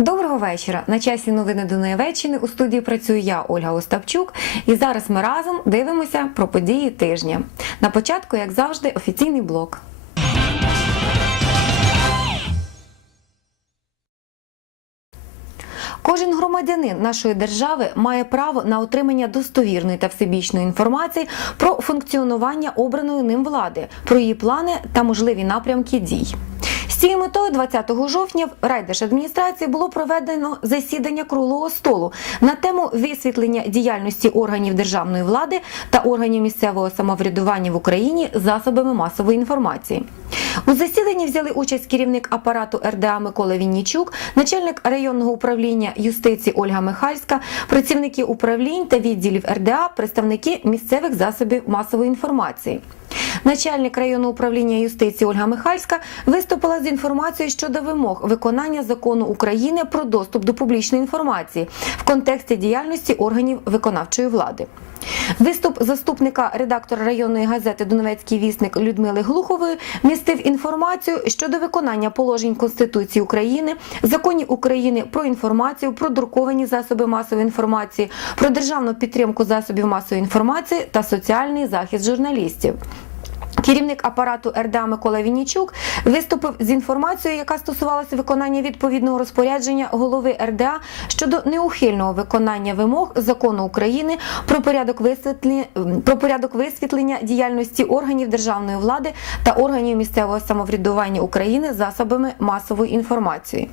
Доброго вечора. На часі новини Донеччини. У студії працюю я, Ольга Остапчук. І зараз ми разом дивимося про події тижня. На початку, як завжди, офіційний блок. Кожен громадянин нашої держави має право на отримання достовірної та всебічної інформації про функціонування обраної ним влади, про її плани та можливі напрямки дій. Цією метою 20 жовтня в райдержадміністрації було проведено засідання круглого столу на тему висвітлення діяльності органів державної влади та органів місцевого самоврядування в Україні засобами масової інформації. У засіданні взяли участь керівник апарату РДА Микола Віннічук, начальник районного управління юстиції Ольга Михальська, працівники управлінь та відділів РДА, представники місцевих засобів масової інформації. Начальник районного управління юстиції Ольга Михальська виступила з інформацією щодо вимог виконання закону України про доступ до публічної інформації в контексті діяльності органів виконавчої влади. Виступ заступника редактора районної газети Донецький вісник Людмили Глухової містив інформацію щодо виконання положень Конституції України, законів України про інформацію, про друковані засоби масової інформації, про державну підтримку засобів масової інформації та соціальний захист журналістів. Керівник апарату РДА Микола Віннічук виступив з інформацією, яка стосувалася виконання відповідного розпорядження голови РДА щодо неухильного виконання вимог закону України про порядок висвітлення, про порядок висвітлення діяльності органів державної влади та органів місцевого самоврядування України засобами масової інформації.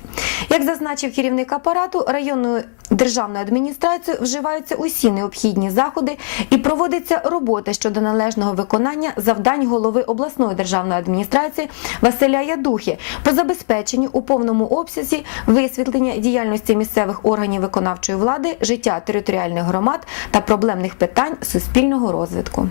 Як зазначив керівник апарату, районною державною адміністрацією вживаються усі необхідні заходи і проводиться робота щодо належного виконання завдань голови обласної державної адміністрації Василя Ядухи по забезпеченню у повному обсязі висвітлення діяльності місцевих органів виконавчої влади, життя територіальних громад та проблемних питань суспільного розвитку.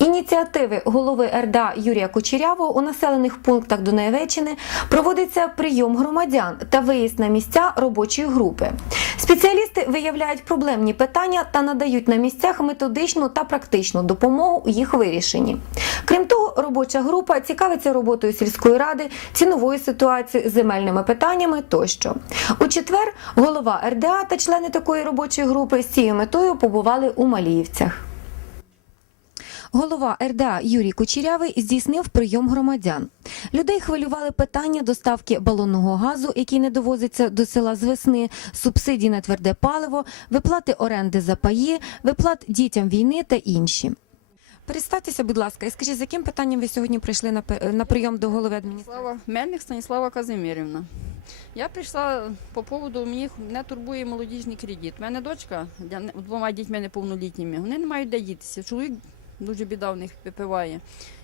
Ініціативи голови РДА Юрія Кучерявого у населених пунктах Дунаєвеччини проводиться прийом громадян та виїзд на місця робочої групи. Спеціалісти виявляють проблемні питання та надають на місцях методичну та практичну допомогу у їх вирішенні. Крім того, робоча група цікавиться роботою сільської ради, ціновою ситуацією, земельними питаннями тощо. У четвер голова РДА та члени такої робочої групи з цією метою побували у Маліївцях. Голова РДА Юрій Кучерявий здійснив прийом громадян. Людей хвилювали питання доставки балонного газу, який не довозиться до села з весни, субсидій на тверде паливо, виплати оренди за паї, виплат дітям війни та інші. Представтеся, будь ласка, і скажіть, з яким питанням ви сьогодні прийшли на, на прийом до голови адміністрації? Слава Мельник Станіслава Казимирівна. Я прийшла по поводу, мені не турбує молодіжний кредит. У мене дочка двома дітьми неповнолітніми. Вони не мають де дітися. Чоловік дуже біда в них випиває.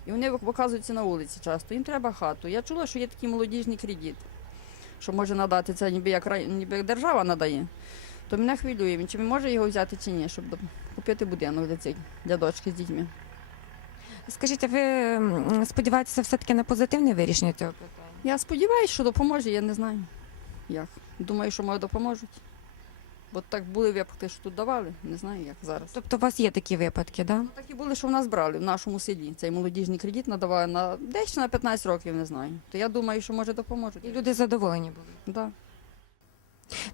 І вони показуються на вулиці часто. Їм треба хату. Я чула, що є такий молодіжний кредит, що може надати це ніби як ніби як держава надає. То мене хвилює, чи він може його взяти чи ні, щоб купити будинок для, цих, для дочки з дітьми. Скажіть, а ви сподіваєтеся все-таки на позитивне вирішення цього питання? Я сподіваюся, що допоможе, я не знаю як. Думаю, що може допоможуть. Бо так були випадки, що тут давали, не знаю як зараз. Тобто у вас є такі випадки, да? Ну такі були, що в нас брали в нашому селі. Цей молодіжний кредит надавали на дещо на 15 років, не знаю. То я думаю, що може допоможуть. І люди задоволені були. Да.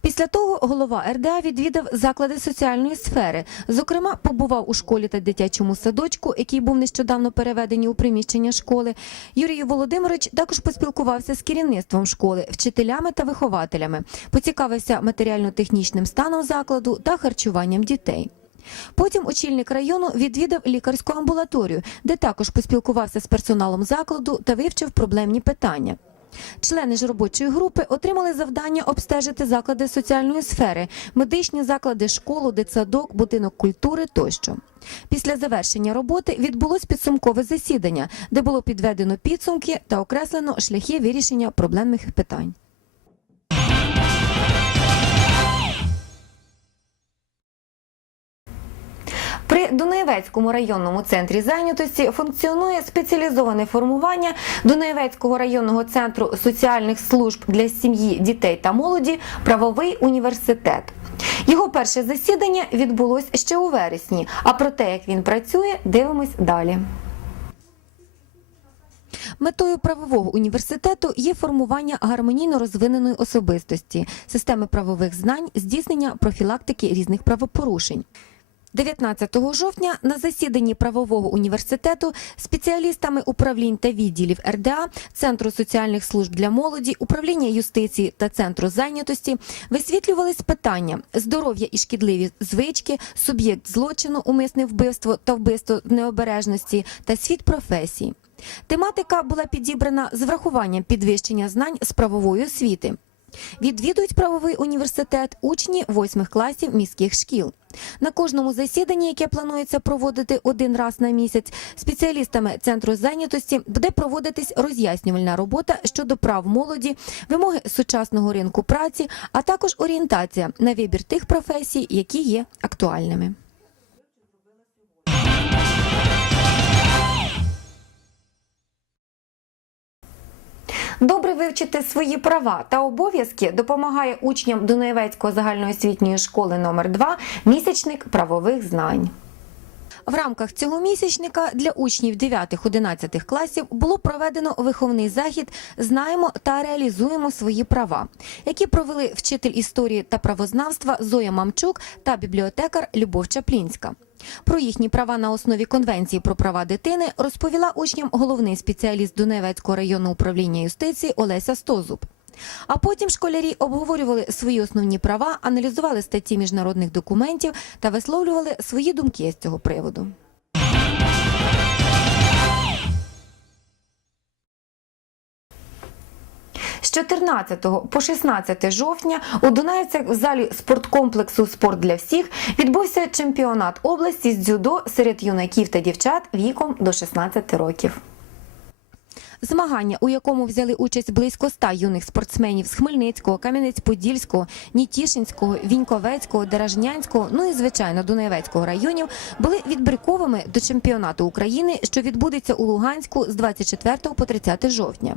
Після того голова РДА відвідав заклади соціальної сфери. Зокрема, побував у школі та дитячому садочку, який був нещодавно переведений у приміщення школи. Юрій Володимирович також поспілкувався з керівництвом школи, вчителями та вихователями, поцікавився матеріально-технічним станом закладу та харчуванням дітей. Потім очільник району відвідав лікарську амбулаторію, де також поспілкувався з персоналом закладу та вивчив проблемні питання. Члени ж робочої групи отримали завдання обстежити заклади соціальної сфери, медичні заклади, школу, дитсадок, будинок культури тощо. Після завершення роботи відбулось підсумкове засідання, де було підведено підсумки та окреслено шляхи вирішення проблемних питань. При Дунаєвецькому районному центрі зайнятості функціонує спеціалізоване формування Дунаєвецького районного центру соціальних служб для сім'ї, дітей та молоді правовий університет. Його перше засідання відбулось ще у вересні. А про те, як він працює, дивимось далі. Метою правового університету є формування гармонійно розвиненої особистості, системи правових знань, здійснення профілактики різних правопорушень. 19 жовтня на засіданні правового університету спеціалістами управлінь та відділів РДА, Центру соціальних служб для молоді, управління юстиції та центру зайнятості висвітлювались питання здоров'я і шкідливі звички, суб'єкт злочину, умисне вбивство та вбивство необережності та світ професії. Тематика була підібрана з врахуванням підвищення знань з правової освіти. Відвідують правовий університет учні восьмих класів міських шкіл. На кожному засіданні, яке планується проводити один раз на місяць, спеціалістами центру зайнятості буде проводитись роз'яснювальна робота щодо прав молоді, вимоги сучасного ринку праці, а також орієнтація на вибір тих професій, які є актуальними. Добре вивчити свої права та обов'язки допомагає учням Дунаєвецької загальноосвітньої школи номер 2 місячник правових знань. В рамках цього місячника для учнів 9-11 класів було проведено виховний захід Знаємо та реалізуємо свої права, які провели вчитель історії та правознавства Зоя Мамчук та бібліотекар Любов Чаплінська. Про їхні права на основі конвенції про права дитини розповіла учням головний спеціаліст Дуневецького районного управління юстиції Олеся Стозуб. А потім школярі обговорювали свої основні права, аналізували статті міжнародних документів та висловлювали свої думки з цього приводу. З 14 по 16 жовтня у Дунаївцях в залі спорткомплексу Спорт для всіх відбувся чемпіонат області з дзюдо серед юнаків та дівчат віком до 16 років. Змагання, у якому взяли участь близько ста юних спортсменів з Хмельницького, Кам'янець-Подільського, Нітішинського, Віньковецького, Деражнянського, ну і звичайно Дунаєвецького районів, були відбірковими до чемпіонату України, що відбудеться у Луганську з 24 по 30 жовтня.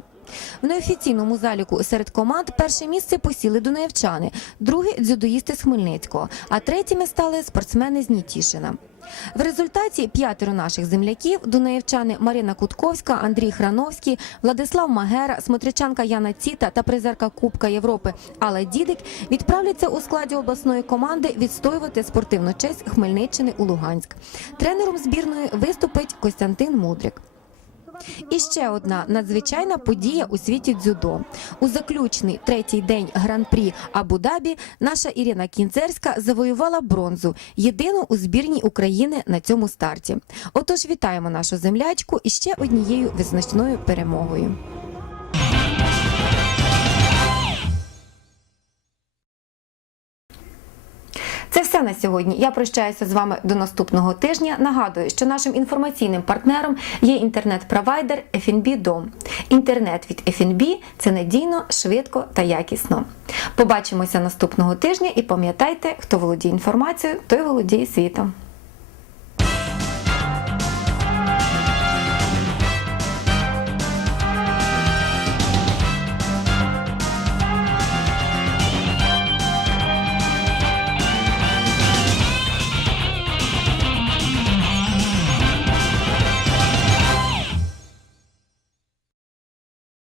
В неофіційному заліку серед команд перше місце посіли дунаєвчани, друге дзюдоїсти з Хмельницького, а третіми стали спортсмени з Нітішина. В результаті п'ятеро наших земляків дунаєвчани Марина Кутковська, Андрій Храновський, Владислав Магера, смотричанка Яна Ціта та призерка Кубка Європи Алла Дідик відправляться у складі обласної команди відстоювати спортивну честь Хмельниччини у Луганськ. Тренером збірної виступить Костянтин Мудрик. І ще одна надзвичайна подія у світі дзюдо. У заключний третій день гран-прі Абу-Дабі наша Ірина Кінцерська завоювала бронзу, єдину у збірній України на цьому старті. Отож, вітаємо нашу землячку і ще однією визначною перемогою. Це все на сьогодні. Я прощаюся з вами до наступного тижня. Нагадую, що нашим інформаційним партнером є інтернет-провайдер FNB Дом. Інтернет від FNB – це надійно, швидко та якісно. Побачимося наступного тижня і пам'ятайте, хто володіє інформацією, той володіє світом.